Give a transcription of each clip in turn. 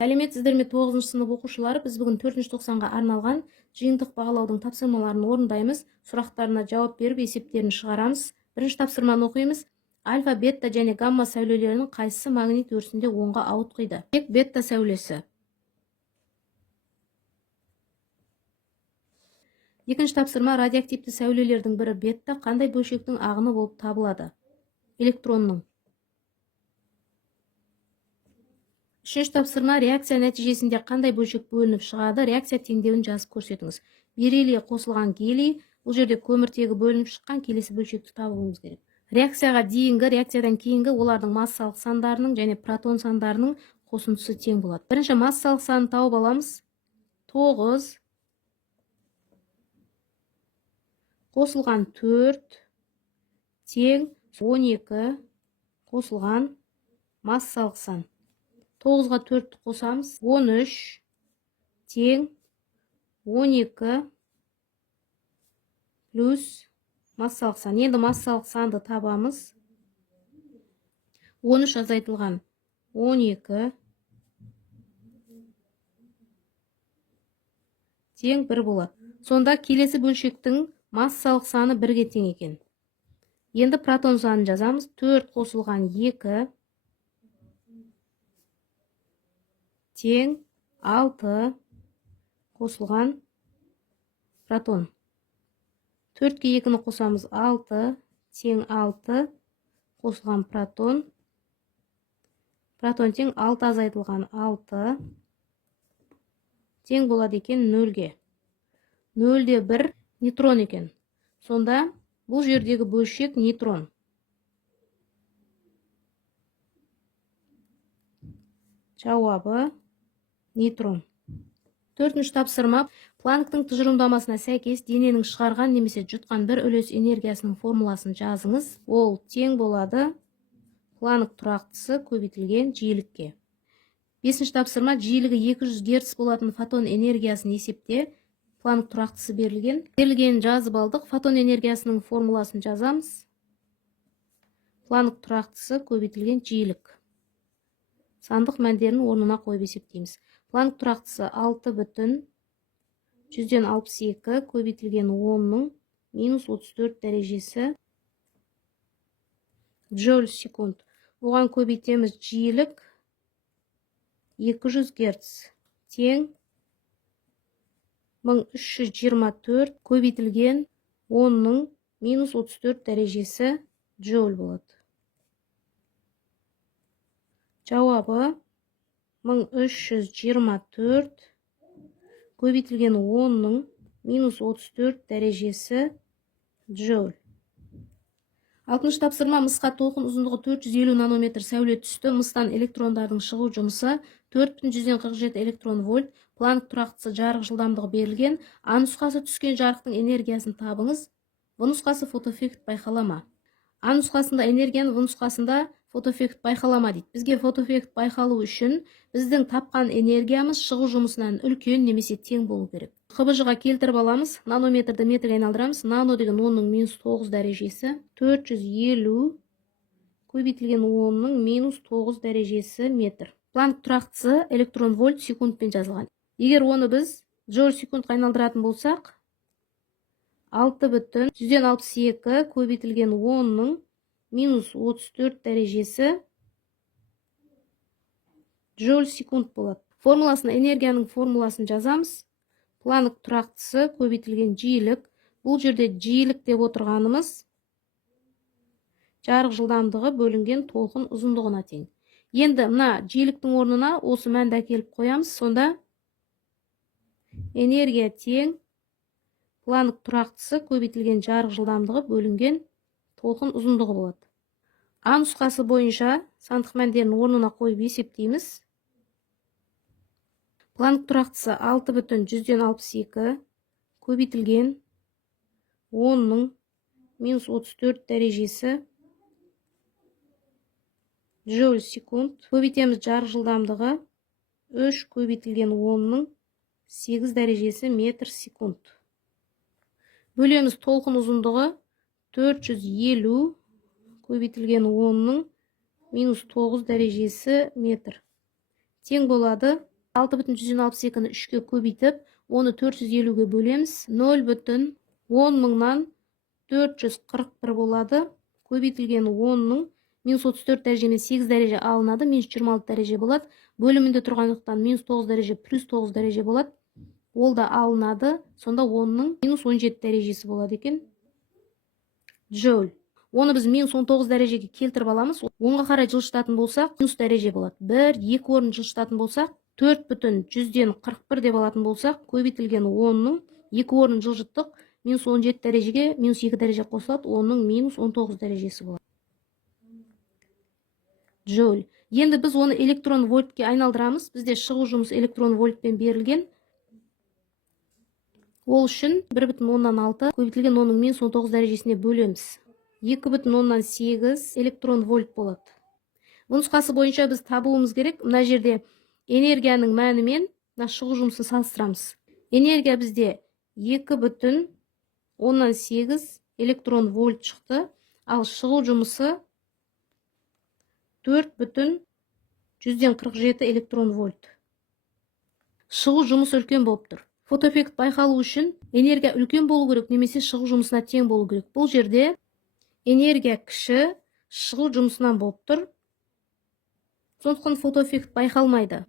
Сәлеметсіздер ме 9 сынып оқушылары, біз бүгін 4-тоқсанға арналған жиынтық бағалаудың тапсырмаларын орындаймыз. Сұрақтарына жауап беріп, есептерін шығарамыз. Бірінші тапсырманы оқимыз. Альфа, бетта және гамма сәулелерінің қайсысы магнит өрісінде оңға ауытқиды? Тек бетта сәулесі. Екінші тапсырма, радиоактивті сәулелердің бірі бетта қандай бөлшектің ағыны болып табылады? Электронның. Үшінші тапсырма, реакция нәтижесінде қандай бөлшек бөлініп шығады? Реакция теңдеуін жазып көрсетіңіз. Бериллий қосылған гелий, бұл жерде көміртегі бөлініп шыққан, келесі бөлшекті табуымыз керек. Реакцияға дейінгі, реакциядан кейінгі олардың массалық сандарының және протон сандарының қосындысы тең болады. Бірінші массалық санын тауып аламыз. 9 қосылған 4 тең 12 қосылған массалық сан. 9-ға 4 қосамыз. 13 тең 12 плюс массалық сан. Енді массалық санды табамыз. 13 азайтылған 12 тең 1 болады. Сонда келесі бөлшектің массалық саны 1-ге тең екен. Енді протон санын жазамыз. 4 қосылған 2 тең 6 қосылған протон. 4-ке 2-ні қосамыз. 6 тең 6 қосылған протон. Протон тең 6 азайтылған 6 тең болады екен 0-ге. 0-де 1 нейтрон екен. Сонда бұл жердегі бөлшек нейтрон. Жауабы нейтрон. Төртінші тапсырма. Планктың тұжырымдамасына сәйкес дененің шығарған немесе жұтқан бір үлес энергиясының формуласын жазыңыз. Ол тең болады Планк тұрақтысы көбейтілген жиілікке. Бесінші тапсырма. Жиілігі 200 Гц болатын фотон энергиясын есепте. Планк тұрақтысы берілген. Берілгенін жазып алдық. Фотон энергиясының формуласын жазамыз. Планк тұрақтысы көбейтілген жиілік. Сандық мәндерін орнына қойып есептейміз. Планк тұрақтысы 6/162 көбейтілген 10-ның -34 дәрежесі джоуль секунд. Оған көбейтеміз жиілік 200 Гц тең 1324 көбейтілген 10-ның -34 дәрежесі джоуль болады. Жауабы 1324 көбейтілген 10-ның -34 дәрежесі джоуль. Алтыншы тапсырма. Мысқа толқын ұзындығы 450 нанометр сәуле түсті. Мыстан электрондардың шығу жұмысы 4,147 электрон вольт. Планк тұрақтысы жарық жылдамдығы берілген. А нұсқасы түскен жарықтың энергиясын табыңыз. В нұсқасы фотоэффект байқалама. А нұсқасында энергияны, В нұсқасында фотоэффект байқалама дейді. Бізге фотоэффект байқалу үшін біздің тапқан энергиямыз шығу жұмысынан үлкен немесе тең болу керек. ХБЖ-ға келтіріп аламыз. Нанометрді метрге айналдырамыз. Нано деген 10-ның -9 дәрежесі. 450 көбейтілген 10-ның -9 дәрежесі метр. Планк тұрақтысы электрон вольт секундпен жазылған. Егер оны біз джоуль секундқа айналдыратын болсақ, 6/162 көбейтілген 10-ның -34 дәрежесі джоуль секунд болады. Формуласына энергияның формуласын жазамыз. Планк тұрақтысы көбейтілген жиілік. Бұл жерде жиілік деп отырғанымыз жарық жылдамдығы бөлінген толқын ұзындығына тең. Енді мына жиіліктің орнына осы мәнді әкеліп қоямыз. Сонда энергия тең планк тұрақтысы көбейтілген жарық жылдамдығы бөлінген толқын ұзындығы болады. А нұсқасы бойынша сандық мәндерін орнына қойып есептейміз. Планк тұрақтысы 6/162 көбейтілген 10-ның -34 дәрежесі джоуль секунд. Көбейтеміз жарық жылдамдығы 3 көбейтілген 10-ның 8 дәрежесі метр секунд. Бөлеміз толқын ұзындығы 450 көбейтілген 10-ның -9 дәрежесі метр. Тең болады 6,162-ні 3-ке көбейтіп, оны 450-ге бөлеміз. 0,10 441 болады. Көбейтілген 10-ның минус 34 дәреже 8 дәреже алынады. Минус 26 дәреже болады. Бөлімінде тұрғандықтан минус 9 дәреже плюс 9 дәреже болады. Ол да алынады. Сонда 10-ның минус 17 дәрежесі болады екен. Джоуль. Оны біз минус 19 дәрежеге келтіріп аламыз. 10-ға қарай жылжытатын болсақ, минус дәреже болады. 1, 2 орын жылжытатын болсақ, 4,141 деп алатын болсақ, көбейтілген 10-ның 2 орын жылжыттық. Минус 17 дәрежеге минус 2 дәреже қосылады. 10-ның минус 19 дәрежесі болады. Джоуль. Енді біз оны электрон вольтке айналдырамыз. Бізде шығу жұмысы электрон вольтпен берілген. Ол үшін 1,6 көбейтілген 10-ның минус 19 дәрежесіне бөлеміз. 2,8 электрон вольт болады. Нұсқасы бойынша біз табуымыз керек. Мына жерде энергияның мәні мен шығу жұмысын салыстырамыз. Энергия бізде 2,8 электрон вольт шықты, ал шығу жұмысы 4,147 электрон вольт. Шығу жұмысы үлкен болып тұр. Фотоэффект байқалу үшін энергия үлкен болу керек, немесе шығу жұмысына тең болу керек. Бұл жерде энергия кіші, шығу жұмысынан болып тұр. Сондықтан фотоэффект байқалмайды.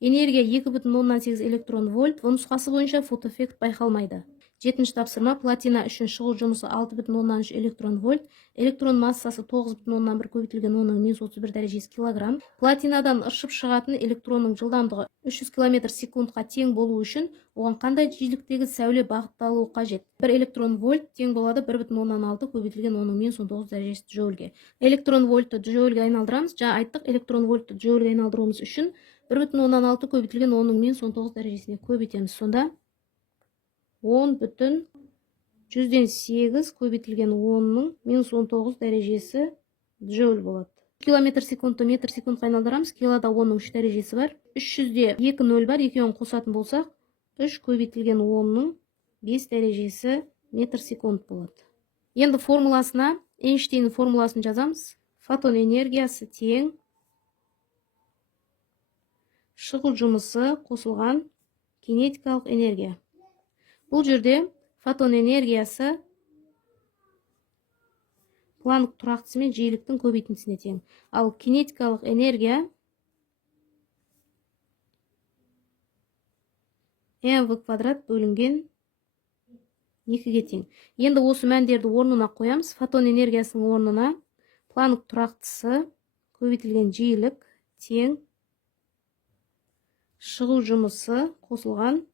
Энергия 2,8 электрон вольт. Нұсқасы бойынша фотоэффект байқалмайды. 7-ші тапсырма. Платина үшін шығу жұмысы 6,3 электрон вольт. Электрон массасы 9,1 көбейтілген 10-ның минус 31 дәрежесі килограмм. Платинадан ыршып шығатын электронның жылдамдығы 300 км секундқа тең болу үшін оған қандай жиіліктегі сәуле бағытталуы қажет? 1 электрон вольт тең болады 1,6 көбейтілген 10-ның минус 19 дәрежесі джоульге. Электрон вольтты джоульге айналдырамыз. Жаңа айттық, электрон вольтты джоульге айналдыруымыз үшін 1,6 көбейтілген 10-ның минус 19 дәрежесіне көбейтеміз. Сонда 10,8 көбейтілген 10-ның минус 19 дәрежесі джоуль болады. Километр секундты метр секундқа айналдырамыз. Килода 10-ның 3 дәрежесі бар. 300-де 2 0 бар. Екеуін қосатын болсақ, 3 көбейтілген 10-ның 5 дәрежесі метр секунд болады. Енді формуласына Эйнштейннің формуласын жазамыз. Фотон энергиясы тең шығу жұмысы қосылған кинетикалық энергия. Бұл жерде фотон энергиясы Планк тұрақтысы мен жиіліктің көбейтіндісіне тең. Ал кинетикалық энергия mv квадрат бөлінген 2-ге тең. Енді осы мәндерді орнына қоямыз. Фотон энергиясының орнына Планк тұрақтысы көбейтілген жиілік тең шығу жұмысы қосылған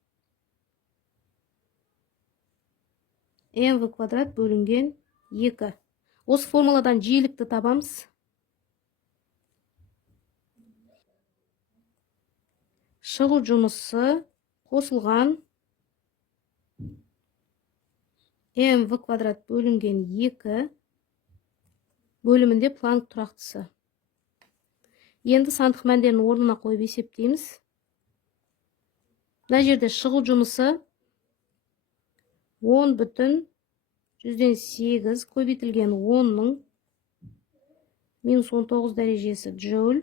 mv квадрат бөлінген 2. Осы формуладан жиілікті табамыз. Шығу жұмысы қосылған mv квадрат бөлінген 2 бөлімінде Планк тұрақтысы. Енді сандық мәндерін орнына қойып есептейміз. Мына жерде шығу жұмысы 10,8 көбейтілген 10-ның минус 19 дәрежесі джоуль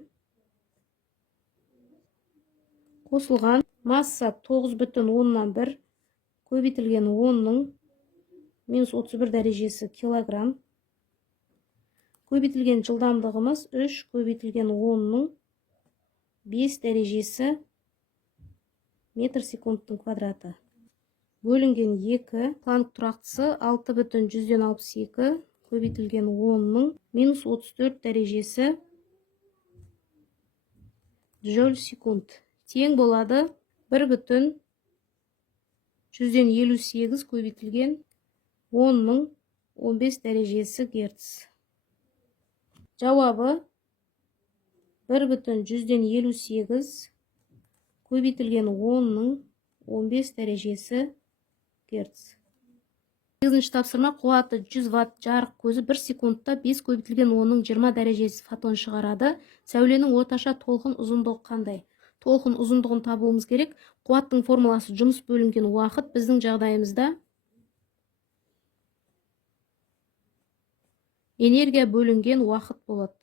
қосылған масса 9,1 көбейтілген 10-ның минус 31 дәрежесі килограмм. Көбейтілген жылдамдығымыз 3 көбейтілген 10-ның 5 дәрежесі метр секундтың квадраты. Бөлінген 2, Планк тұрақтысы 6,162 көбейтілген 10-ның минус 34 дәрежесі джоуль секунд. Тең болады 1,158 көбейтілген 10-ның 15 дәрежесі герц. Жауабы 1,158 көбейтілген 10-ның 15 дәрежесі герц. 8-ші тапсырма. Қуаты 100 ватт жарық көзі 1 секундта 5 көбейтілген 10-ның 20 дәрежесі фотон шығарады. Сәуленің орташа толқын ұзындығы қандай? Толқын ұзындығын табуымыз керек. Қуаттың формуласы жұмыс бөлінген уақыт. Біздің жағдайымызда энергия бөлінген уақыт болады.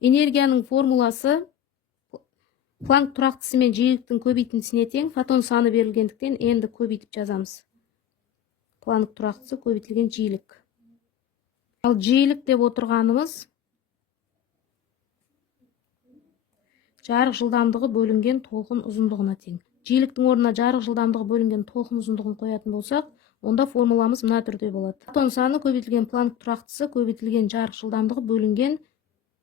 Энергияның формуласы Планк тұрақтысы мен жиіліктің көбейтіндісіне тең. Фотон саны берілгендіктен n-ді көбейтіп жазамыз. Планк тұрақтысы көбейтілген жиілік. Ал жиілік деп отырғанымыз жарық жылдамдығы бөлінген толқын ұзындығына тең. Жиіліктің орнына жарық жылдамдығы бөлінген толқын ұзындығын қоятын болсақ, онда формуламыз мына түрде болады. Фотон саны көбейтілген планк тұрақтысы көбейтілген жарық жылдамдығы бөлінген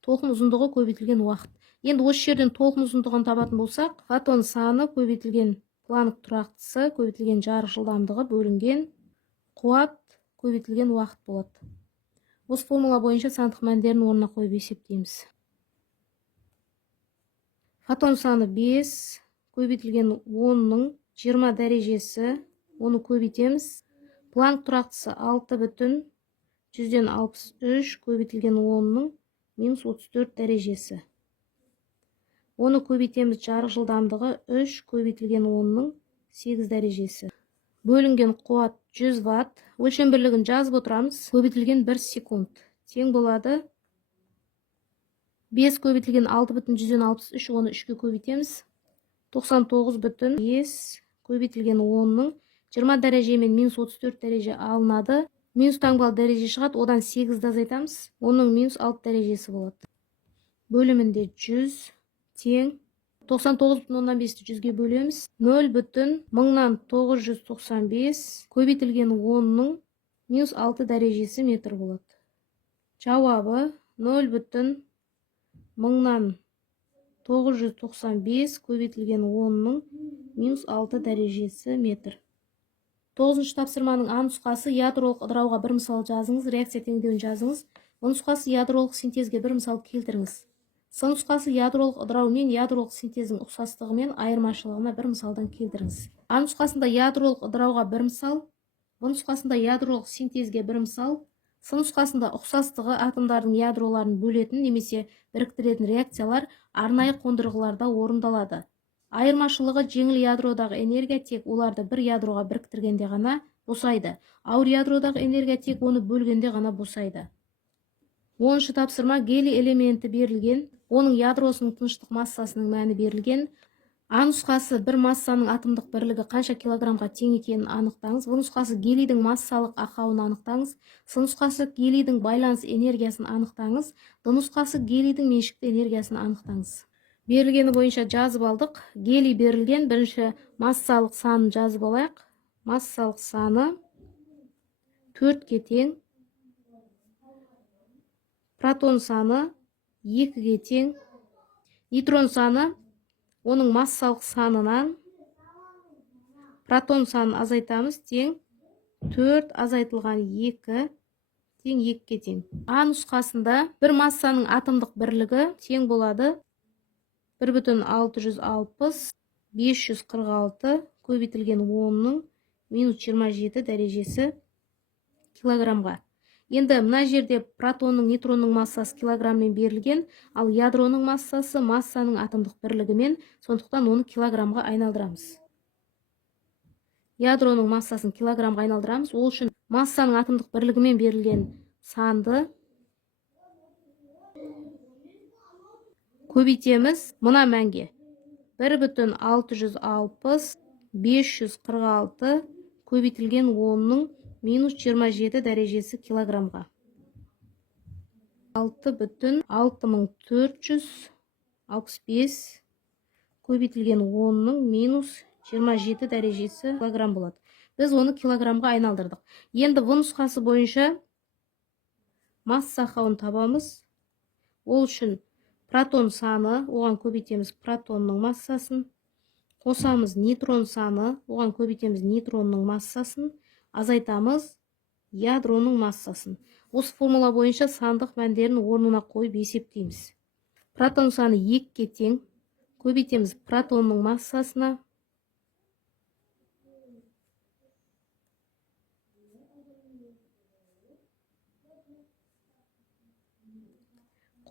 толқын ұзындығы көбейтілген уақыт. Енді осы жерден толқын ұзындығын табатын болсақ, фотон саны көбейтілген планк тұрақтысы көбейтілген жарық жылдамдығы бөлінген қуат көбейтілген уақыт болады. Осы формула бойынша сандық мәндерін орнына қойып есептейміз. Фотон саны 5, көбейтілген 10-ның 20 дәрежесі, оны көбейтеміз. Планк тұрақтысы 6,163 көбейтілген 10-ның минус 34 дәрежесі. Оны көбейтеміз, жарық жылдамдығы 3 көбейтілген 10-ның 8 дәрежесі. Бөлінген қуат 100 ватт. Өлшем бірлігін жазып отырамыз. Көбейтілген 1 секунд. Тең болады 5 көбейтілген 6,163, оны 3-ке көбейтеміз. 99,5 көбейтілген 10-ның 20 дәреже мен минус 34 дәреже алынады. Минус таңбалы дәреже шығады, одан 8-ді азайтамыз. Оның минус 6 дәрежесі болады. Бөлімінде 100 тең 99,5-ті 100-ге бөлеміз. 0,995 көбейтілген 10-ның минус 6 дәрежесі метр болады. Жауабы 0,995 көбейтілген 10-ның минус 6 дәрежесі метр. 9-шы тапсырманың А нұсқасы ядролық ыдырауға бір мысал жазыңыз, реакция теңдеуін жазыңыз. Б нұсқасы ядролық синтезге бір мысал келтіріңіз. С нұсқасы ядролық ыдырау мен ядролық синтездің ұқсастығы мен айырмашылығына бір мысалдан келтіріңіз. А нұсқасында ядролық ыдырауға бір мысал, Б нұсқасында ядролық синтезге бір мысал, С нұсқасында ұқсастығы атомдардың ядроларын бөлетін немесе біріктіретін реакциялар арнайы қондырғыларда орындалады. Айырмашылығы жеңіл ядродағы энергия тек оларды бір ядроға біріктіргенде ғана босайды. Ауыр ядродағы энергия тек оны бөлгенде ғана босайды. 10-шы тапсырма гелий элементі берілген, оның ядросының тыныштық массасының мәні берілген. А нұсқасы бір массаның атомдық бірлігі қанша килограммға тең екенін анықтаңыз. В нұсқасы гелийдің массалық ақауын анықтаңыз. С нұсқасы гелийдің байланыс энергиясын анықтаңыз. Д нұсқасы гелийдің меншікті энергиясын анықтаңыз. Берілгені бойынша жазып алдық. Гелий берілген, бірінші массалық санын жазып алайық. Массалық саны 4-ке тең. Протон саны 2-ге тең. Нейтрон саны оның массалық санынан протон санын азайтамыз, тең 4 азайтылған 2 тең 2-ге тең. А нұсқасында бір массаның атомдық бірлігі тең болады 1,660 546 көбейтілген 10-ның минус 27 дәрежесі килограммға. Енді мына жерде протонның, нейтронның массасы килограммен берілген, ал ядроның массасы массаның атомдық бірлігімен, сондықтан оны килограммға айналдырамыз. Ядроның массасын килограммға айналдырамыз. Ол үшін массаның атомдық бірлігімен берілген санды көбейтеміз мына мәнге. 1,660 546 көбейтілген 10-ның минус 27 дәрежесі килограммға. 6,6465 көбейтілген 10-ның минус 27 дәрежесі килограмм болады. Біз оны килограммға айналдырдық. Енді В нұсқасы бойынша масса ақауын табамыз. Ол үшін протон саны, оған көбейтеміз протонның массасын. Қосамыз нейтрон саны, оған көбейтеміз нейтронның массасын. Азайтамыз ядроның массасын. Осы формула бойынша сандық мәндерін орнына қойып есептейміз. Протон саны 2-ке тең. Көбейтеміз протонның массасына.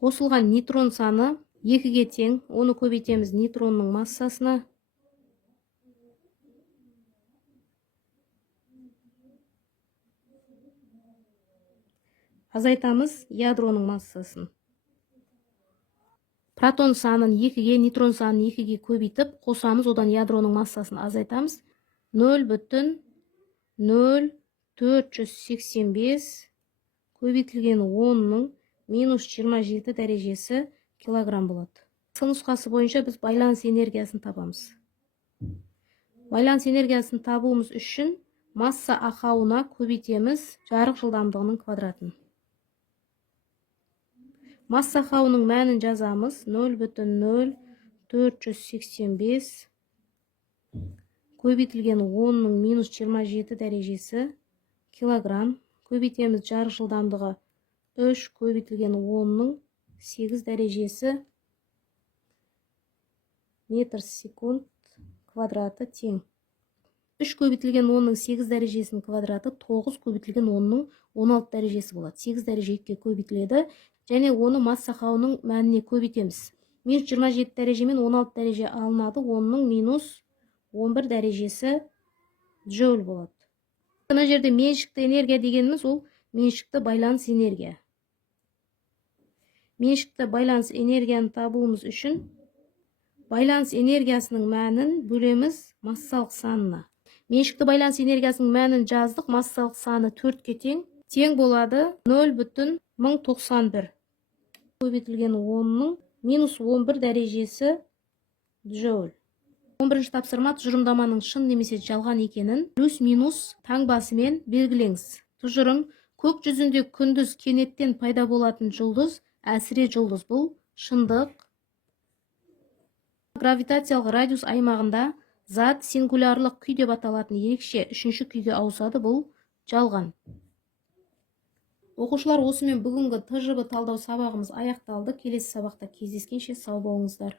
Қосылған нейтрон саны 2-ге тең. Оны көбейтеміз нейтронның массасына. Азайтамыз ядроның массасын. Протон санын 2-ге, нейтрон санын 2-ге көбейтіп, қосамыз, одан ядроның массасын азайтамыз. 0,0485 көбейтілген 10-ның минус 27 дәрежесі килограмм болады. Нұсқасы бойынша біз байланыс энергиясын табамыз. Байланыс энергиясын табуымыз үшін масса ақауына көбейтеміз жарық жылдамдығының квадратын. Масса ақауының мәнін жазамыз. 0,0485 көбейтілген 10-ның минус 27 дәрежесі килограмм. Көбейтеміз жарық жылдамдығы 3 көбейтілген 10-ның 8 дәрежесі метр секунд квадраты тең. 3 көбейтілген 10-ның 8 дәрежесінің квадраты 9 көбейтілген 10-ның 16 дәрежесі болады. 8 дәреже 2-ге көбейтіледі. Және оны масса ақауының мәніне көбейтеміз. Минус 27 дәреже мен 16 дәреже алынады. 10-ның минус 11 дәрежесі джоуль болады. Мына жерде меншікті энергия дегеніміз ол меншікті байланыс энергия. Меншікті байланыс энергияны табуымыз үшін байланыс энергиясының мәнін бөлеміз массалық санына. Меншікті байланыс энергиясының мәнін жаздық, массалық саны 4-ке тең. Тең болады 0,1091 көбейтілген 10-ның минус 11 дәрежесі джоуль. 11-ші тапсырма тұжырымдаманың шын немесе жалған екенін плюс-минус таңбасымен белгілеңіз. Тұжырым: көк жүзінде күндіз кенеттен пайда болатын жұлдыз әсіре жұлдыз. Бұл шындық. Гравитациялық радиус аймағында зат сингулярлық күй деп аталатын ерекше үшінші күйге ауысады. Бұл жалған. Оқушылар, осымен бүгінгі ТЖБ талдау сабағымыз аяқталды. Келесі сабақта кездескенше сау болыңыздар.